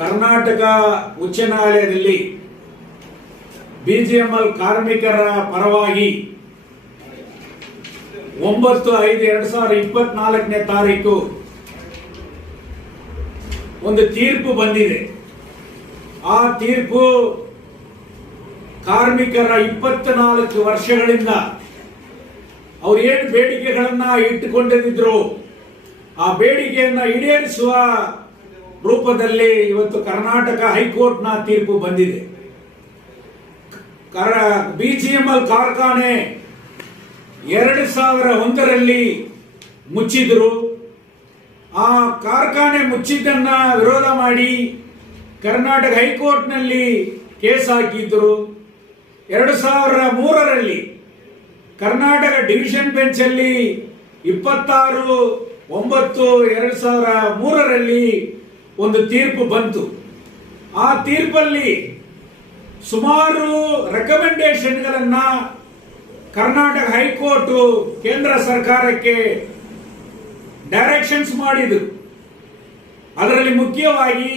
ಕರ್ನಾಟಕ ಉಚ್ಚ ನ್ಯಾಯಾಲಯದಲ್ಲಿ ಬಿಜಿಎಂಎಲ್ ಕಾರ್ಮಿಕರ ಪರವಾಗಿ 9/5/2024 ತಾರೀಕು ಒಂದು ತೀರ್ಪು ಬಂದಿದೆ. ಆ ತೀರ್ಪು ಕಾರ್ಮಿಕರ 24 ವರ್ಷಗಳಿಂದ ಅವರು ಏನು ಬೇಡಿಕೆಗಳನ್ನ ಇಟ್ಟುಕೊಂಡಿದ್ರು ಆ ಬೇಡಿಕೆಯನ್ನ ಈಡೇರಿಸುವ ರೂಪದಲ್ಲಿ ಇವತ್ತು ಕರ್ನಾಟಕ ಹೈಕೋರ್ಟ್ನ ತೀರ್ಪು ಬಂದಿದೆ. ಬಿಜಿಎಂಎಲ್ ಕಾರ್ಖಾನೆ 2001ರಲ್ಲಿ ಮುಚ್ಚಿದ್ರು. ಆ ಕಾರ್ಖಾನೆ ಮುಚ್ಚಿದ್ದನ್ನ ವಿರೋಧ ಮಾಡಿ ಕರ್ನಾಟಕ ಹೈಕೋರ್ಟ್ನಲ್ಲಿ ಕೇಸ್ ಹಾಕಿದ್ರು. 2003ರಲ್ಲಿ ಕರ್ನಾಟಕ ಡಿವಿಷನ್ ಬೆಂಚ್ ಅಲ್ಲಿ 26/9/2003ರಲ್ಲಿ ಒಂದು ತೀರ್ಪು ಬಂತು. ಆ ತೀರ್ಪಲ್ಲಿ ಸುಮಾರು ರೆಕಮೆಂಡೇಶನ್ಗಳನ್ನ ಕರ್ನಾಟಕ ಹೈಕೋರ್ಟ್ ಕೇಂದ್ರ ಸರ್ಕಾರಕ್ಕೆ ಡೈರೆಕ್ಷನ್ಸ್ ಮಾಡಿದರು. ಅದರಲ್ಲಿ ಮುಖ್ಯವಾಗಿ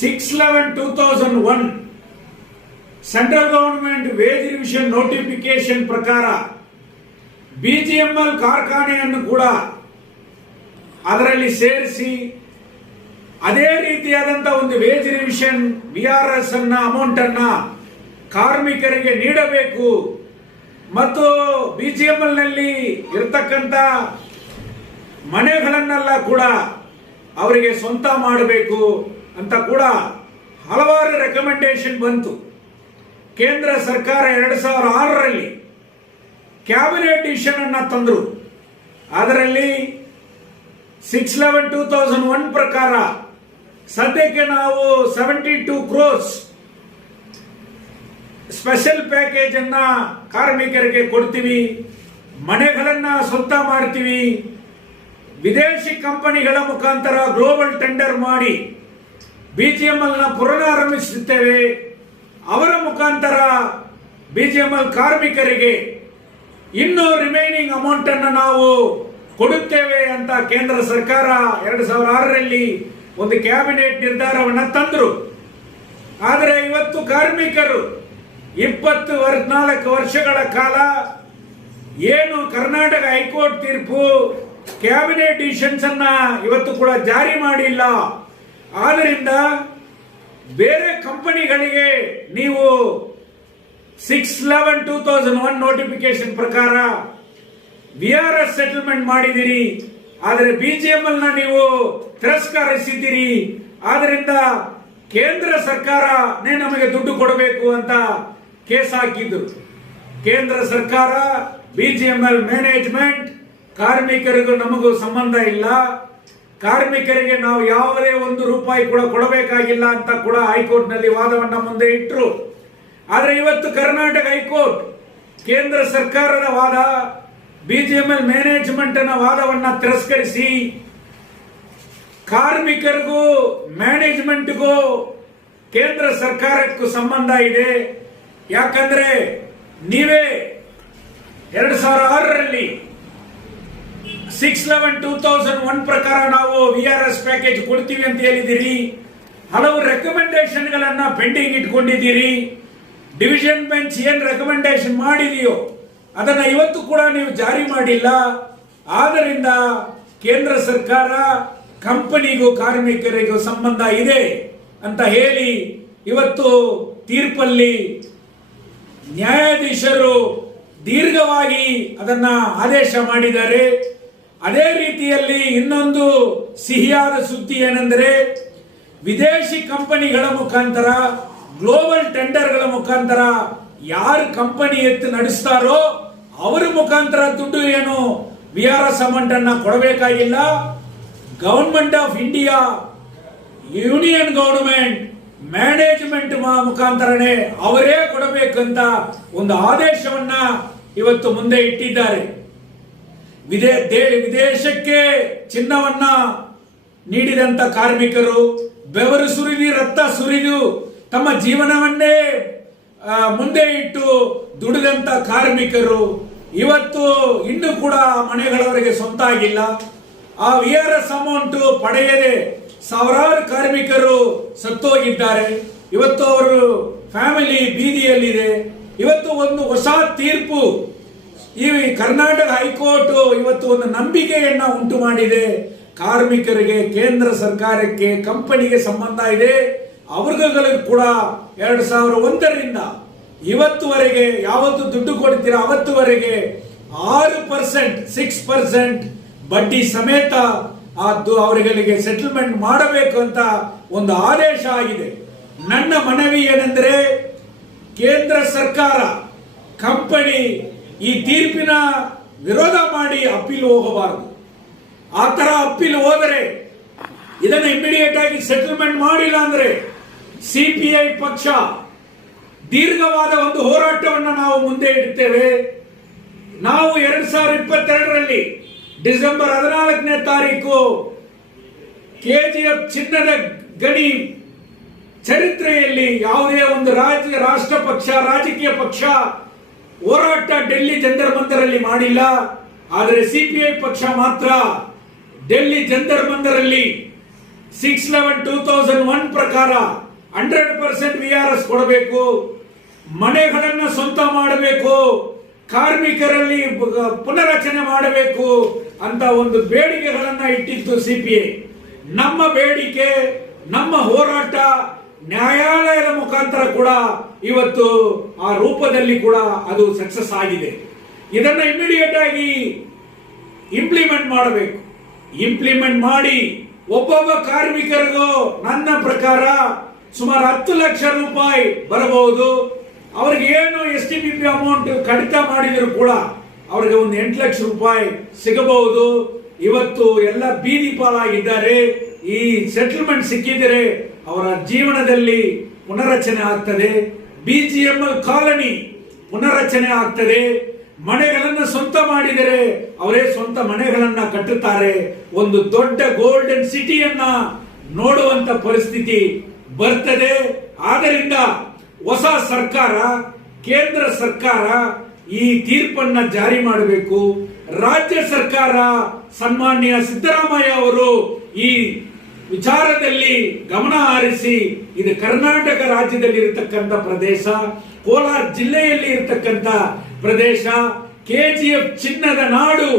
6/11/2001 central government wage revision notification ಪ್ರಕಾರ ಬಿಜಿಎಂಎಲ್ ಕಾರ್ಖಾನೆಯನ್ನು ಕೂಡ ಅದರಲ್ಲಿ ಸೇರಿಸಿ ಅದೇ ರೀತಿಯಾದಂತಹ ಒಂದು ವೇಜ್ ರಿವಿಷನ್ ವಿಆರ್ಎಸ್ ಅಮೌಂಟ್ ಅನ್ನ ಕಾರ್ಮಿಕರಿಗೆ ನೀಡಬೇಕು ಮತ್ತು ಬಿಜಿಎಂಎಲ್ ನಲ್ಲಿ ಇರತಕ್ಕಂತ ಮನೆಗಳನ್ನೆಲ್ಲ ಕೂಡ ಅವರಿಗೆ ಸ್ವಂತ ಮಾಡಬೇಕು ಅಂತ ಕೂಡ ಹಲವಾರು ರೆಕಮೆಂಡೇಶನ್ ಬಂತು. ಕೇಂದ್ರ ಸರ್ಕಾರ 2006ರಲ್ಲಿ ಕ್ಯಾಬಿನೆಟ್ ಡಿಸಿಷನ್ ಅನ್ನ ತಂದರು. ಅದರಲ್ಲಿ 6/11/2001 ಪ್ರಕಾರ ಸದ್ಯಕ್ಕೆ ನಾವು 72 crores ಸ್ಪೆಷಲ್ ಪ್ಯಾಕೇಜ್ ಅನ್ನ ಕಾರ್ಮಿಕರಿಗೆ ಕೊಡ್ತೀವಿ, ಮನೆಗಳನ್ನ ಸ್ವಂತ ಮಾಡ್ತೀವಿ, ವಿದೇಶಿ ಕಂಪನಿಗಳ ಮುಖಾಂತರ ಗ್ಲೋಬಲ್ ಟೆಂಡರ್ ಮಾಡಿ ಬಿಜಿಎಂಎಲ್ ನ ಪುನರಾರಂಭಿಸುತ್ತೇವೆ, ಅವರ ಮುಖಾಂತರ ಬಿಜಿಎಂಎಲ್ ಕಾರ್ಮಿಕರಿಗೆ ಇನ್ನು ರಿಮೈನಿಂಗ್ ಅಮೌಂಟ್ ಅನ್ನು ನಾವು ಕೊಡುತ್ತೇವೆ ಅಂತ ಕೇಂದ್ರ ಸರ್ಕಾರ 2006ರಲ್ಲಿ ಒಂದು ಕ್ಯಾಬಿನೆಟ್ ನಿರ್ಧಾರವನ್ನು ತಂದರು. ಆದರೆ ಇವತ್ತು ಕಾರ್ಮಿಕರು 24 ವರ್ಷಗಳ ಕಾಲ ಏನು ಕರ್ನಾಟಕ ಹೈಕೋರ್ಟ್ ತೀರ್ಪು ಕ್ಯಾಬಿನೆಟ್ ಡಿಸಿಷನ್ಸ್ ಅನ್ನ ಇವತ್ತು ಕೂಡ ಜಾರಿ ಮಾಡಿಲ್ಲ. ಆದ್ದರಿಂದ ಬೇರೆ ಕಂಪನಿಗಳಿಗೆ ನೀವು 6/11/2001 ನೋಟಿಫಿಕೇಶನ್ ಪ್ರಕಾರ ವಿಆರ್ಎಸ್ ಸೆಟಲ್ಮೆಂಟ್ ಮಾಡಿದಿರಿ, ಆದರೆ ಬಿಜಿಎಂಎಲ್ ನ ನೀವು ತಿರಸ್ಕರಿಸಿದ್ದೀರಿ. ಆದ್ದರಿಂದ ಕೇಂದ್ರ ಸರ್ಕಾರ ನಮಗೆ ದುಡ್ಡು ಕೊಡಬೇಕು ಅಂತ ಕೇಸ್ ಹಾಕಿದ್ರು. ಕೇಂದ್ರ ಸರ್ಕಾರ ಬಿಜಿಎಂಎಲ್ ಮ್ಯಾನೇಜ್ಮೆಂಟ್ ಕಾರ್ಮಿಕರಿಗೂ ನಮಗೂ ಸಂಬಂಧ ಇಲ್ಲ, ಕಾರ್ಮಿಕರಿಗೆ ನಾವು ಯಾವುದೇ ₹1 ಕೂಡ ಕೊಡಬೇಕಾಗಿಲ್ಲ ಅಂತ ಕೂಡ ಹೈಕೋರ್ಟ್ ನಲ್ಲಿ ವಾದವನ್ನ ಮುಂದೆ ಇಟ್ಟರು. ಆದರೆ ಇವತ್ತು ಕರ್ನಾಟಕ ಹೈಕೋರ್ಟ್ ಕೇಂದ್ರ ಸರ್ಕಾರದ ವಾದ ಬಿಜಿಎಂಎಲ್ ಮ್ಯಾನೇಜ್ಮೆಂಟ್ ನ ವಾದವನ್ನ ತಿರಸ್ಕರಿಸಿ ಕಾರ್ಮಿಕರಿಗೂ ಮ್ಯಾನೇಜ್ಮೆಂಟ್ಗೂ ಕೇಂದ್ರ ಸರ್ಕಾರಕ್ಕೂ ಸಂಬಂಧ ಇದೆ. ಯಾಕಂದ್ರೆ ನೀವೇ 2006ರಲ್ಲಿ 6/11/2001 ಪ್ರಕಾರ ನಾವು ವಿಆರ್ಎಸ್ ಪ್ಯಾಕೇಜ್ ಕೊಡ್ತೀವಿ ಅಂತ ಹೇಳಿದಿರಿ. ಹಲವು ರೆಕಮೆಂಡೇಶನ್ ಗಳನ್ನ ಪೆಂಡಿಂಗ್ ಇಟ್ಕೊಂಡಿದ್ದೀರಿ. ಡಿವಿಷನ್ ಬೆಂಚ್ ಏನ್ ರೆಕಮೆಂಡೇಶನ್ ಮಾಡಿದೆಯೋ ಅದನ್ನ ಇವತ್ತು ಕೂಡ ನೀವು ಜಾರಿ ಮಾಡಿಲ್ಲ. ಆದ್ದರಿಂದ ಕೇಂದ್ರ ಸರ್ಕಾರ ಕಂಪನಿಗೂ ಕಾರ್ಮಿಕರಿಗೂ ಸಂಬಂಧ ಇದೆ ಅಂತ ಹೇಳಿ ಇವತ್ತು ತೀರ್ಪಲ್ಲಿ ನ್ಯಾಯಾಧೀಶರು ದೀರ್ಘವಾಗಿ ಅದನ್ನ ಆದೇಶ ಮಾಡಿದ್ದಾರೆ. ಅದೇ ರೀತಿಯಲ್ಲಿ ಇನ್ನೊಂದು ಸಿಹಿಯಾದ ಸುದ್ದಿ ಏನೆಂದರೆ ವಿದೇಶಿ ಕಂಪನಿಗಳ ಮುಖಾಂತರ ಗ್ಲೋಬಲ್ ಟೆಂಡರ್ಗಳ ಮುಖಾಂತರ ಯಾರು ಕಂಪನಿ ಎತ್ತು ನಡೆಸ್ತಾರೋ ಅವರ ಮುಖಾಂತರ ದುಡ್ಡು ಏನು ವಿಆರ್ಎಸ್ ಅಮೌಂಟ್ ಅನ್ನ ಕೊಡಬೇಕಾಗಿಲ್ಲ. Government of India union government management ಮುಖಾಂತರನೇ ಅವರೇ ಕೊಡಬೇಕಂತ ಒಂದು ಆದೇಶವನ್ನ ಇವತ್ತು ಮುಂದೆ ಇಟ್ಟಿದ್ದಾರೆ. ವಿದೇಶಕ್ಕೆ ಚಿನ್ನವನ್ನ ನೀಡಿದಂತ ಕಾರ್ಮಿಕರು, ಬೆವರು ಸುರಿದು ರಕ್ತ ಸುರಿದು ತಮ್ಮ ಜೀವನವನ್ನೇ ಮುಂದೆ ಇಟ್ಟು ದುಡಿದಂತ ಕಾರ್ಮಿಕರು ಇವತ್ತು ಇನ್ನೂ ಕೂಡ ಮನೆಗಳವರೆಗೆ ಸ್ವಂತ ಆಗಿಲ್ಲ. ಆ ವಿಆರ್ಎಸ್ ಅಮೌಂಟ್ ಪಡೆಯದೆ ಸಾವಿರಾರು ಕಾರ್ಮಿಕರು ಸತ್ತೋಗಿದ್ದಾರೆ. ಇವತ್ತು ಅವರು ಫ್ಯಾಮಿಲಿ ಬೀದಿಯಲ್ಲಿದೆ. ಇವತ್ತು ಒಂದು ಹೊಸ ತೀರ್ಪು ಈ ಕರ್ನಾಟಕ ಹೈಕೋರ್ಟ್ ಇವತ್ತು ಒಂದು ನಂಬಿಕೆಯನ್ನ ಉಂಟು ಮಾಡಿದೆ. ಕಾರ್ಮಿಕರಿಗೆ, ಕೇಂದ್ರ ಸರ್ಕಾರಕ್ಕೆ, ಕಂಪನಿಗೆ ಸಂಬಂಧ ಇದೆ. ಅವರುಗಳಿಗೆ ಕೂಡ 2001ರಿಂದ ಇವತ್ತುವರೆಗೆ ಯಾವತ್ತು ದುಡ್ಡು ಕೊಡ್ತೀರಾ ಅವತ್ತುವರೆಗೆ 6% ಬಡ್ಡಿ ಸಮೇತ ಅವರಿಗೆ ಸೆಟಲ್ಮೆಂಟ್ ಮಾಡಬೇಕು ಅಂತ ಒಂದು ಆದೇಶ ಆಗಿದೆ. ನನ್ನ ಮನವಿ ಏನೆಂದರೆ, ಕೇಂದ್ರ ಸರ್ಕಾರ, ಕಂಪನಿ ಈ ತೀರ್ಪಿನ ವಿರೋಧ ಮಾಡಿ ಅಪೀಲ್ ಹೋಗಬಾರದು. ಆ ತರ ಅಪೀಲ್ ಹೋದರೆ, ಇದನ್ನು ಇಮಿಡಿಯೇಟ್ ಆಗಿ ಸೆಟಲ್ಮೆಂಟ್ ಮಾಡಿಲ್ಲ ಅಂದ್ರೆ ಸಿಪಿಐ ಪಕ್ಷ ದೀರ್ಘವಾದ ಒಂದು ಹೋರಾಟವನ್ನು ನಾವು ಮುಂದೆ ಇಡ್ತೇವೆ. ನಾವು 2022ರಲ್ಲಿ ಡಿಸೆಂಬರ್ 14ನೇ ತಾರೀಕು ಕೆಜಿಎಫ್ ಚಿನ್ನದ ಗಣಿ ಚರಿತ್ರೆಯಲ್ಲಿ ಯಾವುದೇ ಒಂದು ರಾಷ್ಟ್ರ ಪಕ್ಷ, ರಾಜಕೀಯ ಪಕ್ಷ ಹೋರಾಟ ಡೆಲ್ಲಿ ಜಂತರ್ ಮಂತರಲ್ಲಿ ಮಾಡಿಲ್ಲ. ಆದರೆ ಸಿಪಿಐ ಪಕ್ಷ ಮಾತ್ರ ಡೆಲ್ಲಿ ಜಂತರ್ ಮಂತರಲ್ಲಿ 6/11/2001 ಪ್ರಕಾರ 100% ವಿಆರ್ಎಸ್ ಕೊಡಬೇಕು, ಮನೆಗಳನ್ನ ಸ್ವಂತ ಮಾಡಬೇಕು, ಕಾರ್ಮಿಕರಲ್ಲಿ ಪುನರಚನೆ ಮಾಡಬೇಕು ಅಂತ ಒಂದು ಬೇಡಿಕೆಗಳನ್ನ ಇಟ್ಟಿತ್ತು ಸಿಪಿಐ. ನಮ್ಮ ಬೇಡಿಕೆ, ನಮ್ಮ ಹೋರಾಟ ನ್ಯಾಯಾಲಯದ ಮುಖಾಂತರ ಕೂಡ ಇವತ್ತು ಆ ರೂಪದಲ್ಲಿ ಕೂಡ ಅದು ಸಕ್ಸಸ್ ಆಗಿದೆ. ಇದನ್ನ ಇಮಿಡಿಯೇಟ್ ಆಗಿ ಇಂಪ್ಲಿಮೆಂಟ್ ಮಾಡಬೇಕು. ಇಂಪ್ಲಿಮೆಂಟ್ ಮಾಡಿ ಒಬ್ಬೊಬ್ಬ ಕಾರ್ಮಿಕರಿಗೂ ನನ್ನ ಪ್ರಕಾರ ಸುಮಾರು 10 ಲಕ್ಷ ರೂಪಾಯಿ ಬರಬಹುದು. ಅವ್ರಿಗೆ ಏನು STPP ಅಮೌಂಟ್ ಕಡಿತ ಮಾಡಿದ್ರು ಕೂಡ ಅವ್ರಿಗೆ ಒಂದು 8 ಲಕ್ಷ ರೂಪಾಯಿ ಸಿಗಬಹುದು. ಇವತ್ತು ಎಲ್ಲ ಬೀದಿ ಪಾಲಾಗಿದ್ದಾರೆ. ಈ ಸೆಟಲ್ಮೆಂಟ್ ಸಿಕ್ಕಿದರೆ ಅವರ ಜೀವನದಲ್ಲಿ ಪುನರಚನೆ ಆಗ್ತದೆ. BGML ಕಾಲನಿ ಪುನರಚನೆ ಆಗ್ತದೆ. ಮನೆಗಳನ್ನು ಸ್ವಂತ ಮಾಡಿದರೆ ಅವರೇ ಸ್ವಂತ ಮನೆಗಳನ್ನ ಕಟ್ಟುತ್ತಾರೆ. ಒಂದು ದೊಡ್ಡ ಗೋಲ್ಡನ್ ಸಿಟಿಯನ್ನ ನೋಡುವಂತ ಪರಿಸ್ಥಿತಿ ಬರ್ತದೆ. ಆದ್ದರಿಂದ ಹೊಸ ಸರ್ಕಾರ, ಕೇಂದ್ರ ಸರ್ಕಾರ ಈ ತೀರ್ಪನ್ನ ಜಾರಿ ಮಾಡಬೇಕು. ರಾಜ್ಯ ಸರ್ಕಾರ ಸನ್ಮಾನ್ಯ ಸಿದ್ದರಾಮಯ್ಯ ಅವರು ಈ ವಿಚಾರದಲ್ಲಿ ಗಮನ ಹರಿಸಿ, ಇದು ಕರ್ನಾಟಕ ರಾಜ್ಯದಲ್ಲಿ ಇರತಕ್ಕಂಥ ಪ್ರದೇಶ, ಕೋಲಾರ ಜಿಲ್ಲೆಯಲ್ಲಿ ಇರತಕ್ಕಂಥ ಪ್ರದೇಶ, ಕೆಜಿಎಫ್ ಚಿನ್ನದ ನಾಡು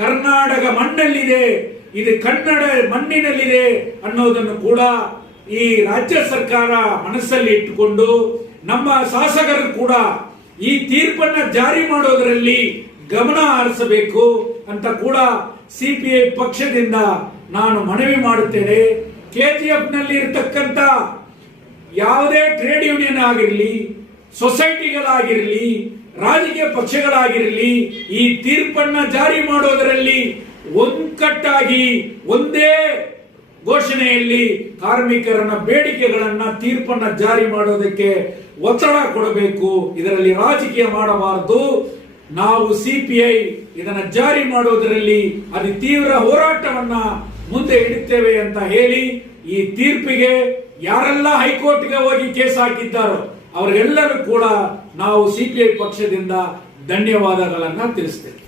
ಕರ್ನಾಟಕ ಮಣ್ಣಲ್ಲಿದೆ, ಇದು ಕನ್ನಡ ಮಣ್ಣಿನಲ್ಲಿದೆ ಅನ್ನೋದನ್ನು ಕೂಡ ಈ ರಾಜ್ಯ ಸರ್ಕಾರ ಮನಸ್ಸಲ್ಲಿ ಇಟ್ಟುಕೊಂಡು ನಮ್ಮ ಶಾಸಕರು ಕೂಡ ಈ ತೀರ್ಪನ್ನ ಜಾರಿ ಮಾಡೋದರಲ್ಲಿ ಗಮನ ಹರಿಸಬೇಕು ಅಂತ ಕೂಡ ಸಿಪಿಐ ಪಕ್ಷದಿಂದ ನಾನು ಮನವಿ ಮಾಡುತ್ತೇನೆ. ಕೆಜಿಎಫ್ ನಲ್ಲಿ ಇರತಕ್ಕಂತ ಯಾವುದೇ ಟ್ರೇಡ್ ಯೂನಿಯನ್ ಆಗಿರಲಿ, ಸೊಸೈಟಿಗಳಾಗಿರಲಿ, ರಾಜಕೀಯ ಪಕ್ಷಗಳಾಗಿರಲಿ, ಈ ತೀರ್ಪನ್ನ ಜಾರಿ ಮಾಡೋದರಲ್ಲಿ ಒಕ್ಕಟ್ಟಾಗಿ ಒಂದೇ ಘೋಷಣೆಯಲ್ಲಿ ಕಾರ್ಮಿಕರನ್ನ ಬೇಡಿಕೆಗಳನ್ನ, ತೀರ್ಪನ್ನ ಜಾರಿ ಮಾಡೋದಕ್ಕೆ ಒತ್ತಡ ಕೊಡಬೇಕು. ಇದರಲ್ಲಿ ರಾಜಕೀಯ ಮಾಡಬಾರದು. ನಾವು ಸಿಪಿಐ ಇದನ್ನ ಜಾರಿ ಮಾಡೋದರಲ್ಲಿ ಅತಿ ತೀವ್ರ ಹೋರಾಟವನ್ನ ಮುಂದೆ ಇಡುತ್ತೇವೆ ಅಂತ ಹೇಳಿ, ಈ ತೀರ್ಪಿಗೆ ಯಾರೆಲ್ಲ ಹೈಕೋರ್ಟ್ಗೆ ಹೋಗಿ ಕೇಸ್ ಹಾಕಿದ್ದಾರೋ ಅವರೆಲ್ಲರೂ ಕೂಡ ನಾವು ಸಿಪಿಐ ಪಕ್ಷದಿಂದ ಧನ್ಯವಾದಗಳನ್ನ ತಿಳಿಸ್ತೇವೆ.